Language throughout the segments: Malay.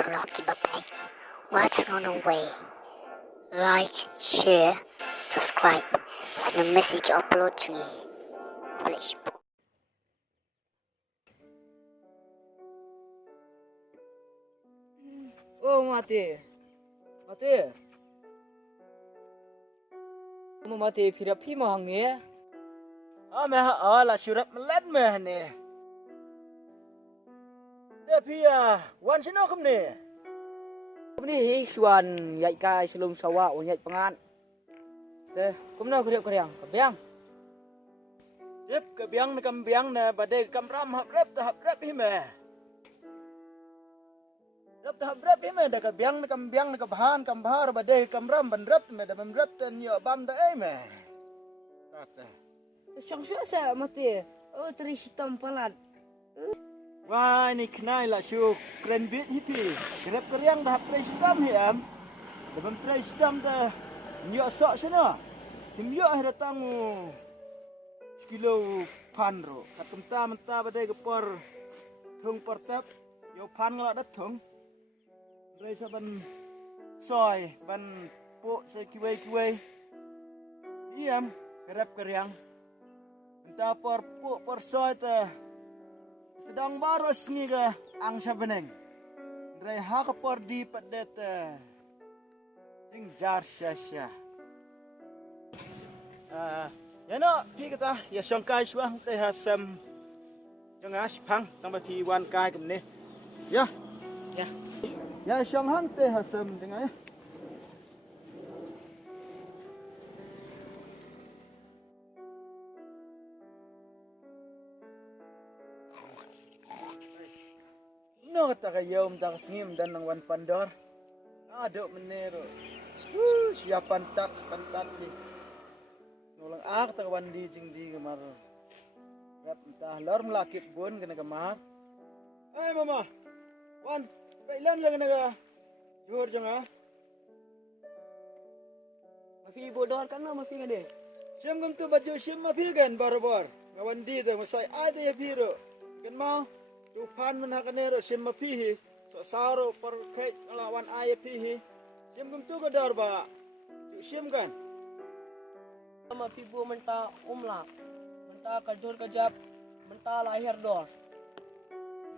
Rocky Bapek. What's on the way? Like, share, subscribe. And message upload to me. Please. Oh mati, mati. Kamu mati firap hi mahang ni? Meh la syurap melat meh ni. Tapi wan sino kum ni. Kamu ni suan yai kai selum sawa unyai pengan. Teh, kamu nak kerja kerjang, kerjang. Dep ke biang na kam biang na badai kam ram hap rep hi meh. Rep hi meh da ka biang na ka bahan kam bahar badai kam ram ban rep meh da ban rep ten yo bam da ai meh. Kata. Syang saya mati. Oh terisitam palat. Wah ni kenai lah syuk keren bit hipi. Kerep keriang dah presidam hiam. Dalam presidam dah nyo sok sana. Tim yo dah datang sekilo panro. Katumta menta badai kepor thung portap yo pan ngalak dat thung. Rai saban soy ban po se kiwei. Iam kerep keriang. Menta por soy ta sedang baros ni ke angsa beneng. Rai ha ke por di padet sing jar sya. Ya no pi kata ya song kai swang te ha sem jang as phang tang ba thi wan kai kum ni. Ya. Ya. Ya song hang te ha sem dengai. No kata kayom tak singim dan nang wan pandor. Aduk menero. Siapan tak pantat ni. Nulang ak tak wan di jing di kemar. Rap entah lor melakip bun kena kemar. Hai mama. Wan, bailan lang kena juhur jang Mafi bodor kan lah mafi kan deh. Siam gum tu baju sim mapi kan bar. Ngawan di tu masai ada ya piro. Kan mau Tuhan menakanero sim mapihi. So saro per kait lawan ayah pihi. Sim gum tu kadar ba. Sim kan. Mafi bu menta umla, menta kadur kejap, menta lahir dor.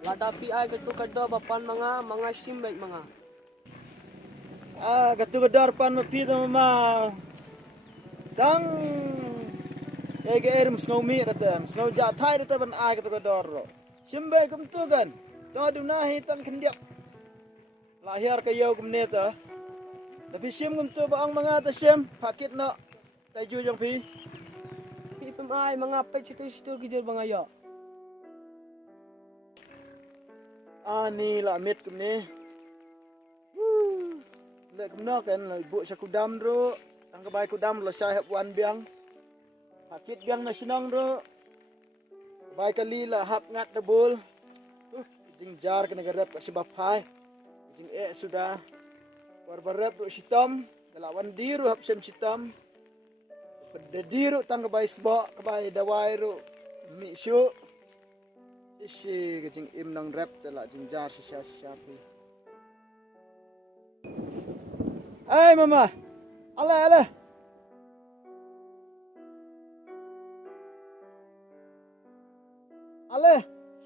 Lada pi ai ketu kador bapan manga sim baik manga. Katu kadar pan mapi tu mama. Dang ege erim snow mi ratam. Snow jathai ratam ban ai katu kadar ro. Sim baik gum tu kan. Tong adu nahi tan kendiak. Lahir kayo gum neta. Tapi sim gum tu ba ang mga ta sim pakit no. Taju jang pi. Pi pemai mengapa situ kejar bang ayo. Ni lah mit kum ni. Lek kum no kan la bu sa kudam ro. Ang kabay kudam la sai hap wan biang. Pakit biang na sinang ro. Kabay kali la hap ngat debul. Jing jar kena garap ka sebab hai. Jing sudah. Barbarap ro sitam. Dalawan diru hap sem sitam. Berdadiru tang kabay sbok kabay dawai ro mi syu isi kecing im nang rap tela jingjar sisa pi. Hai mama. Ale. Ale,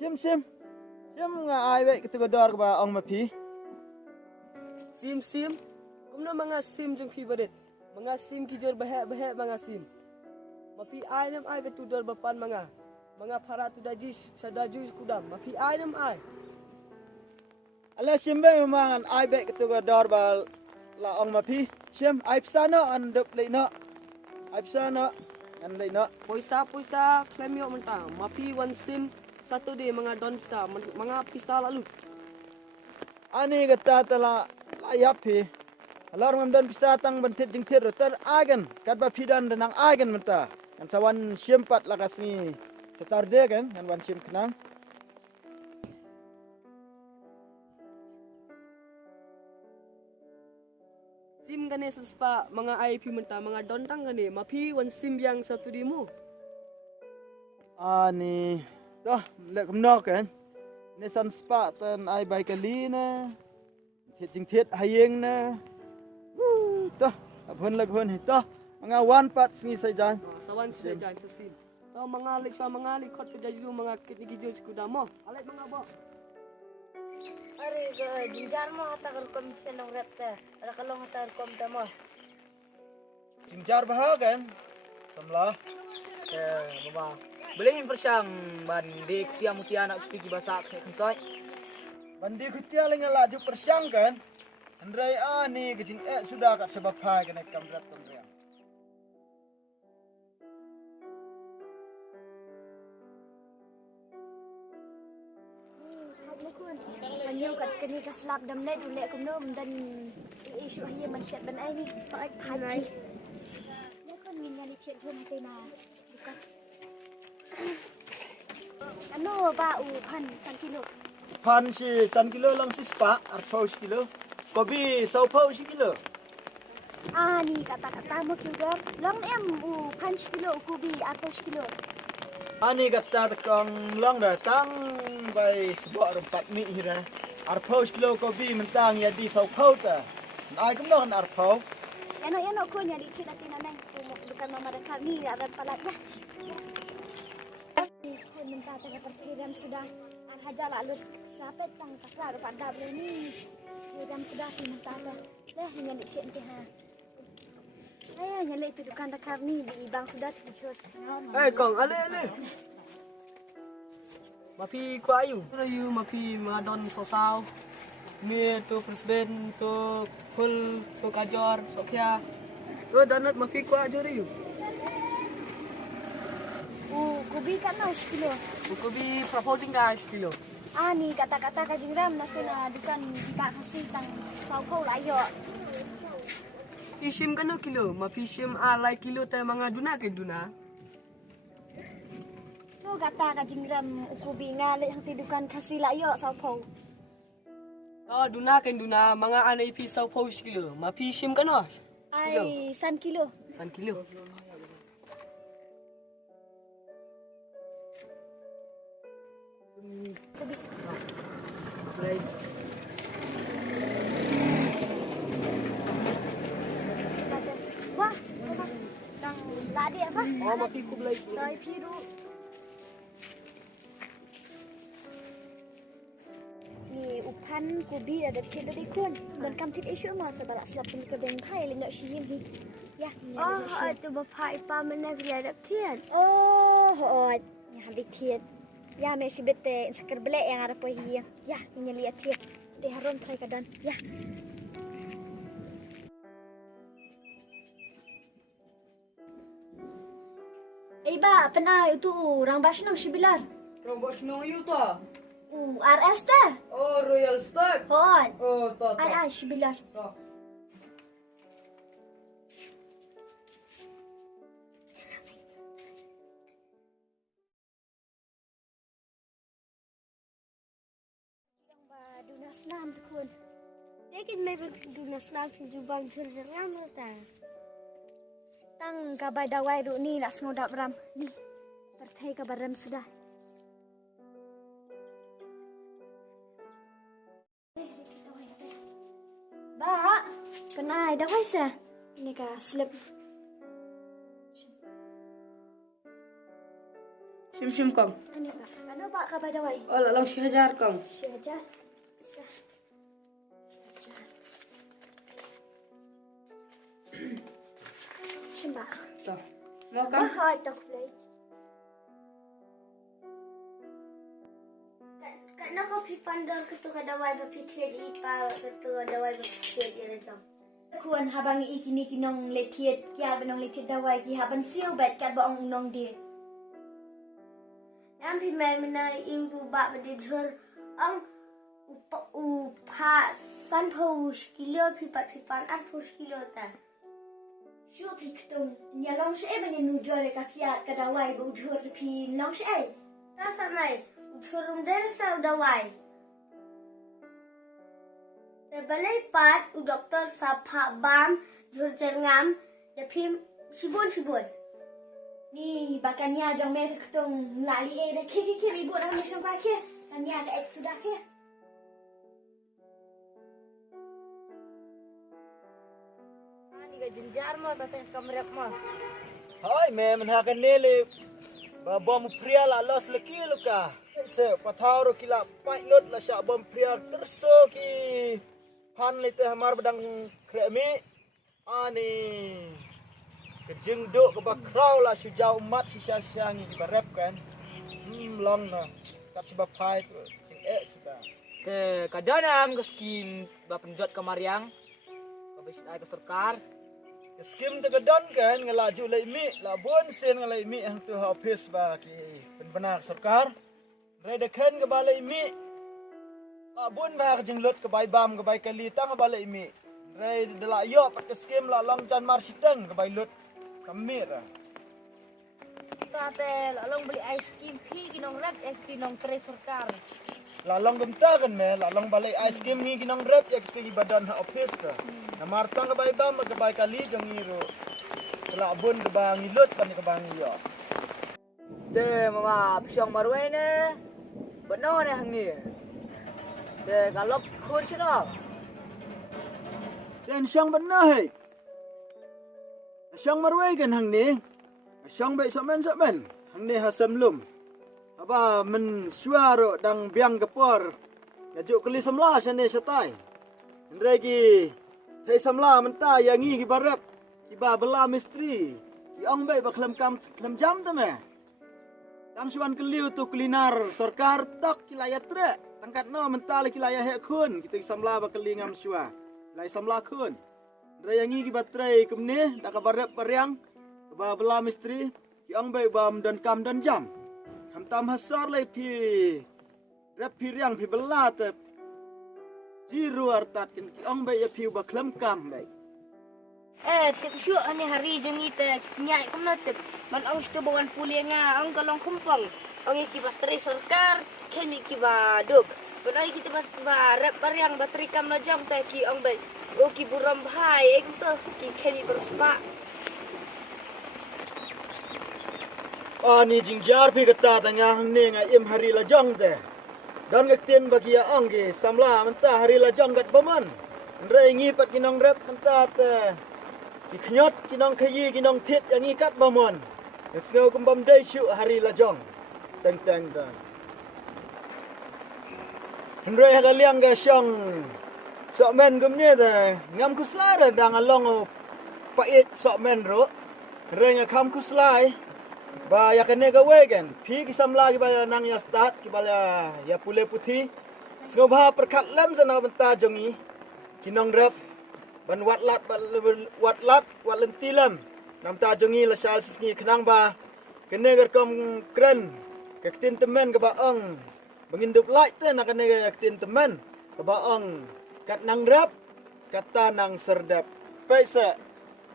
sim. Sim nga ai wei ketu gador ka ba ong mapi. Sim. Kamu manga sim jeng pi badet. Manga sim kijor bahek manga sim. Mapi ai nam ai ketu dor bapan manga. Manga para tu daji sadaju kudam. Mapi ai nam ai. Ale sim be mangan ai wei ketu gador ba la ong mapi. Sim ai psana an dep leino. Ai psana an leino. Poisa klaim yo mentang. Mapi wan sim satu de manga don pisa manga pisa lalu. Ani kata tela layap pi. Alor ngam don bisa tang bentit jing tir ter agen kat ba pidan denang agen menta. Kan sawan siempat lakas ni setarde kan wan sim kenang. Sim gane sespa mga IP menta mga dontang gane mapi wan sim yang satu dimu. Ni toh lek kumno kan. Ni san spa tan ai bai kali na. thiệt jing thiệt hayeng na. Toh, abhon laghon hi toh. Mga one part singi sajan. Sawan si jan sa sim. To mga lik khot tu daju mga kit ni gijol skudam mo. Alek mga bo. Are jinjar mo hata kom senong repte. Ara kalong hata kom tamo. Jingjar bah kan. Samlah. Baba. Beleng persang ban dik tiang mutia nak pergi basak kensoi. Bandi kutia lenga laju persiang kan. Andrai ani gejing sudah kat sebab hai kena kamrat kamrat. Nhiều cật cái này cái slab đâm lên lệ cũng nôm đần isu hiya man shet ban ai ni pak pan ki ya kon min yani thiện thôn te na bukan ano ba u pan san kilo Pan si san kilo lang si spa at 4 kilo. Kobi sau 4 kilo. ni kata-kata mo kilo long em u pan kilo kubi atau kilo Ani kata tekang long datang by sebuah rempat mi hira. Arpau kilo kobi mentang ya di sau pau ta. Ai cũng nói arpau. ano ko nyari kita tina nang bukan mama dekat ni ada palat ya kon minta taga pertiram sudah an haja lalu sampai tang takra pada boleh ni pertiram sudah minta taga dah nyari kita ha nyali itu dukan dekat ni di bang sudah dicut Eh kong ale. Mapi ku ayu. Ayu mapi madon sosau. Mi tu presiden tu full tu kajor sokya. Tu danat mapi ku ayu riu. kubi kan na kilo Buku bi proposing dah kilo. ni kata-kata kajingram na kena dukan dikak kasih tang saukau layo Isim kan kilo. Mapi sim alai kilo te mga duna ke duna. no kata kajingram kubi ngale yang tidukan kasih layo saukau Oh duna ke duna mga anai pisau pos kilo. Mapi sim kan ai san kilo San kilo. Baik. wah tang tadi apa Oh mapi ku belai. Dai biru. Ni upan kubi ada tiada di kun. Dan kam tit isu mah sebab selap ni ke beng pai lengak siyin hi. Ya. itu bapak ipa mana dia ada tian. Oh, ya habis tiad. Ya me si bete sakar bele yang ada po hi. Ya, ini lihat tiad. Di haron thai kadan. Ya. Ba, pernah itu orang Basnong Sibilar. Robot nong you to. RS dah. Oh Royal Stock. Hon. Oh to. Ai Sibilar. To. Dunas nam kun. Lekin may dunas lang si Jubang Sirang mo ta. Tang kabay dawai ru ni nak semodap ram. Ni. Pertai kabar ram sudah. Ba, kenai dawai sa. Ini ka slip. Sim kong. Ini ka. Ano ba kabay dawai? Oh lalang si hajar kong. Syajar. Sa. Simba. To. Mau kang? Hai tak play. Karena kau pandang ketua dawai berpikir ipa ketua dawai berpikir dia macam. Kuan habang ikini kinong letiet kya banong letiet dawai ki haban siu bet kat baong nong dia. Yang pimai mana ibu bak berdejur ang upa san pos kilo pipan 8 kilo ta. Shu pi ketong nyalong se bani nujore ka kiat ka dawai bu jur pi long se. Ta samai surum dari sa dawai. Balai pat doktor sapha bam jur jengam ya pim sibun. Ni bakanya jong me ketong lali e da kiri ibu dah macam pakai. Tanya ada ek sudah ke. Tiga jenjar mah tateh kamrep mah. Hai me man hakan nele ba bom pria la los leki luka. Se pathauro kila pai lot la sha bom pria terso ki pan le teh mar badang kremi ani kejeng do ke bakrau la sujau umat sisa siangi di barep kan. Long na kat sebab pai tu sing sudah. Te kadanam ke skin ba penjot ke Mariang. Ke besit ai ke serkar. Skim te gedon kan ngelaju lai mi la bon sen ngelai mi hang tu office ba ki benar sarkar reda kan ke balai mi la bon ba jeng lot ke bai bam ke bai kali tang ke balai mi rai de la yo pat ke skim la long jan mar siteng ke bai lot kami ra Tateh lalong beli ice cream pi kinong rep kinong tre serkar. la long gemta kan me la long balai ice cream ni kinong rep ya ki badan ha office ta namar tang ke bai bam ke bai kali jong iro la bon ke bang lot ban ke bang yo Te mama pisang marwai ne. Benar ne hang ni. Te kalau kun sino. Dan syang benar hai. Syang marwai kan hang ni. Syang baik samen. Hang ni hasam lum. Apa men suaro dang biang kepor. Gajuk keli semla sane setai. Ndregi thai samla menta yang ngi ki barap. Iba bela mistri. Ki ong baik ba klem jam ta me. Tang suan keliu tu kulinar sarkar tak kilaya tre. Tangkat no mentali kilaya hek kun. Kita samla ba keli ngam sua. Lai samla kun. Rayangi ki batrai kumne dak barep pariang ba bela mistri ki ong bai bam dan kam dan jam. Ham tam hasar lai pi rep pi riang pi bela te. Jiru artat ki ong bai ya pi ba klem kam bai. Tip syuk ani hari jeng ite nyai kumna tip. Man ang sto bawan pulia nga ang kalong kumpang. Ang ikiba tre sarkar kemi kiba dog. Benai kita ba rep pariang bateri kam na jam ta ki ang bai. O ki buram bhai ek to ki kemi berspa. Ani jingjar pi kata tanya hang ne ngai im hari la jong te. Dan ngaktin bagi ya ang ge samla menta hari la jong gat baman. Ndrai ngi pat kinong rep menta te. Ki khnyot kinong khayi kinong thit yang ngi kat baman. Esngau kumbam dai shu hari la jong. Teng da. Ndrai ha liang ga syong. Sok men gumne te ngam kusla da dang along pait sok men ro. Renga kam kuslai. Ba ya kene ga wegen pi ki samla ki ba nang ya start ki ba ya pule puthi sngau ba perkat lem sana benta jongi kinong rep ban wat wat lenti lem nam ta jongi la sal sisngi khnang ba kene gar kom kren ke tin temen ka ba ong bengindup lai te na kene ga tin temen ka ba ong kat nang rep kata nang serdap paisa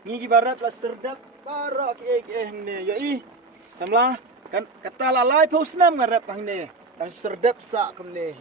ngi ki barat la serdap para ki ne ya i samla kan kata lalai pau senam ngarep hang ne, tang serdap sak kem ne.